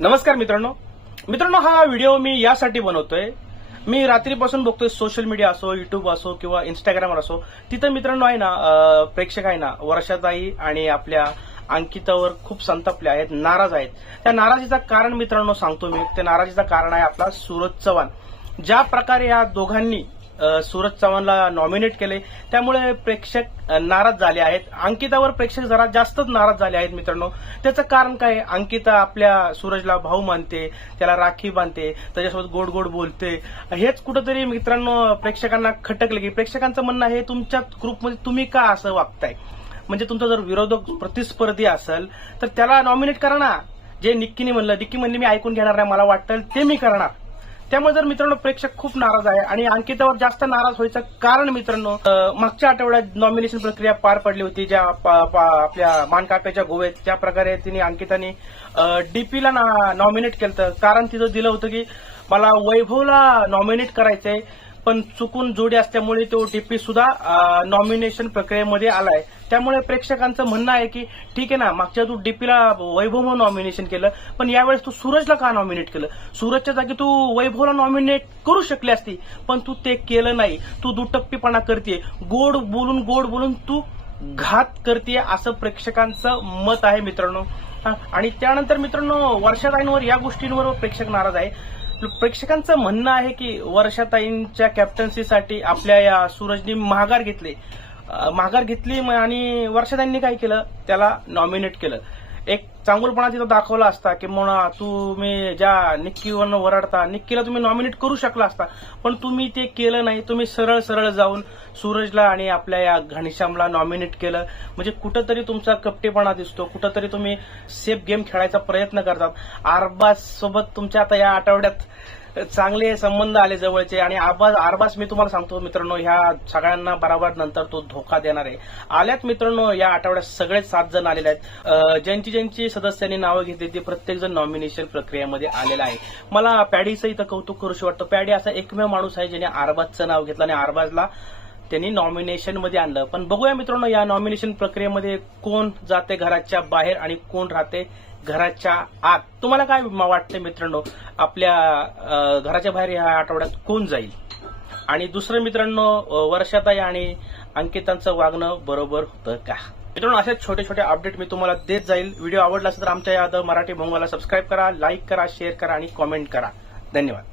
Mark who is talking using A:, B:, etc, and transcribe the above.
A: नमस्कार मित्रांनो. मित्रांनो हा व्हिडिओ मी यासाठी बनवतोय. मी रात्रीपासून बघतोय सोशल मीडिया असो युट्यूब असो किंवा इंस्टाग्रामवर असो. तिथं मित्रांनो आहे ना प्रेक्षक आहे ना वर्षाताई आणि आपल्या अंकितावर खूप संतापले आहेत नाराज आहेत. त्या नाराजीचं कारण मित्रांनो सांगतो मी. त्या नाराजीचं कारण आहे आपला सूरज चव्हाण. ज्या प्रकारे या दोघांनी सूरज चव्हाणला नॉमिनेट केले. त्यामुळे प्रेक्षक नाराज झाले आहेत. अंकितावर प्रेक्षक जरा जास्तच नाराज झाले आहेत मित्रांनो. त्याचं कारण काय? आहे? अंकिता आपल्या सूरजला भाऊ मानते त्याला राखी बांधते त्याच्यासोबत गोड गोड बोलते. हेच कुठंतरी मित्रांनो प्रेक्षकांना खटकले की प्रेक्षकांचं म्हणणं आहे तुमच्या ग्रुपमध्ये तुम्ही का असं वागताय? म्हणजे तुमचा जर विरोधक प्रतिस्पर्धी असेल तर त्याला नॉमिनेट करा ना. जे निक्कीने म्हणलं निक्की म्हणली मी ऐकून घेणार नाही मला वाटतं ते मी करणार. त्यामुळे जर मित्रांनो प्रेक्षक खूप नाराज आहे आणि अंकितावर जास्त नाराज व्हायचं कारण मित्रांनो मागच्या आठवड्यात नॉमिनेशन प्रक्रिया पार पडली होती ज्या पा- आपल्या मानकाप्याच्या गोव्यात त्या प्रकारे तिने अंकिताने डीपीला नॉमिनेट केलं कारण तिथं दिलं होतं की मला वैभवला नॉमिनेट करायचंय. पण चुकून जोडी असल्यामुळे तो ओटीपी सुद्धा नॉमिनेशन प्रक्रियेमध्ये आलाय. त्यामुळे प्रेक्षकांचं म्हणणं आहे की ठीक आहे ना मागच्या तू डीपीला वैभव म्हणून नॉमिनेशन केलं पण यावेळेस तू सूरजला का नॉमिनेट केलं? सूरजच्या जागी तू वैभवला नॉमिनेट करू शकली असती पण तू ते केलं नाही. तू दुटप्पीपणा करते गोड बोलून गोड बोलून तू घात करते असं प्रेक्षकांचं मत आहे मित्रांनो. आणि त्यानंतर मित्रांनो वर्षाताईंवर या गोष्टींवर प्रेक्षक नाराज आहे प्रेक्षकांचं म्हणणं आहे की वर्षाताईंच्या कॅप्टन्सीसाठी आपल्या या सूरजनी माघार घेतली. माघार घेतली आणि वर्षाताईंनी काय केलं? त्याला नॉमिनेट केलं. एक चांगुलपणा तिथं दाखवला असता की म्हणा तुम्ही ज्या निक्कीवरनं वरडता निक्कीला तुम्ही नॉमिनेट करू शकला असता पण तुम्ही ते केलं नाही. तुम्ही सरळ सरळ जाऊन सूरजला आणि आपल्या या घनश्यामला नॉमिनेट केलं. म्हणजे कुठंतरी तुमचा कपटेपणा दिसतो. कुठंतरी तुम्ही सेफ गेम खेळायचा प्रयत्न करतात. आरबाज सोबत तुमच्या आता या आठवड्यात चांगले संबंध आले जवळचे आणि आबाज आरबास मी तुम्हाला सांगतो मित्रांनो ह्या सगळ्यांना बराबर नंतर तो धोका देणार आहे. आल्यात मित्रांनो या आठवड्यात सगळेच सात जण आलेले आहेत. ज्यांची ज्यांची सदस्यांनी नावं घेतली ते प्रत्येक जण नॉमिनेशन प्रक्रियेमध्ये आलेला आहे. मला पॅडीचं इथं कौतुक करूशी वाटतं पॅडी असा एकमेव माणूस आहे ज्याने आरबाजचं नाव घेतलं आणि आरबाजला त्यांनी नॉमिनेशनमध्ये आणलं. पण बघूया मित्रांनो या नॉमिनेशन प्रक्रियेमध्ये कोण जाते घराच्या बाहेर आणि कोण राहते घराच्या आत? तुम्हाला काय वाटतं मित्रांनो? आपल्या घराच्या बाहेर या आठवड्यात कोण जाईल? आणि दुसरं मित्रांनो वर्षाताई आणि अंकितांचं वागणं बरोबर होतं का? मित्रांनो असेच छोटे छोटे अपडेट मी तुम्हाला देत जाईल. व्हिडिओ आवडला असेल तर आमच्या या द मराठी भोंगाला सबस्क्राईब करा लाईक करा शेअर करा आणि कॉमेंट करा. धन्यवाद.